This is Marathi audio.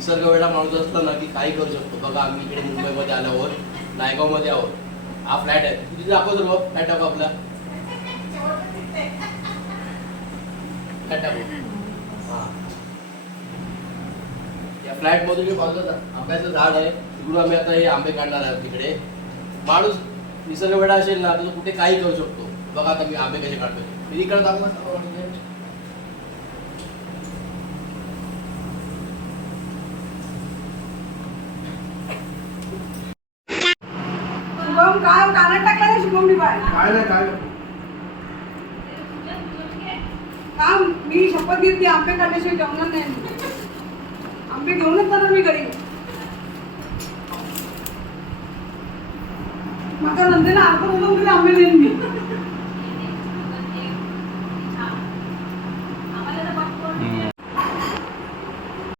निसर्ग वेळा माणूस असला ना की काही करू शकतो. बघा आम्ही इकडे मुंबईमध्ये आलो आहोत, नायगावमध्ये आहोत. हा फ्लॅट आहे, तिथे दाखव सर्व फ्लॅट टाकू आपला फ्लॅट टाकू. हा या फ्लॅट मधून जे बाजूला आंब्याचं झाड आहे तिकडून आम्ही आता हे आंबे काढणार आहोत. तिकडे माणूस निसर्ग वेळा असेल ना तर तो कुठे काही करू शकतो. बघा आता मी आंबे कसे काढतोय, इकडे दाखव. शुभम काय कानात टाकला ना शुभमनी बाय काय नाही काय काम मी शपथ घेतली आंबे काढल्याशिवाय जेवणार नाही मी. आंबे घेऊनच जाणार मी घरी. माझ्या नंदेला अर्ध बोलून दिले आंबे देईन मी.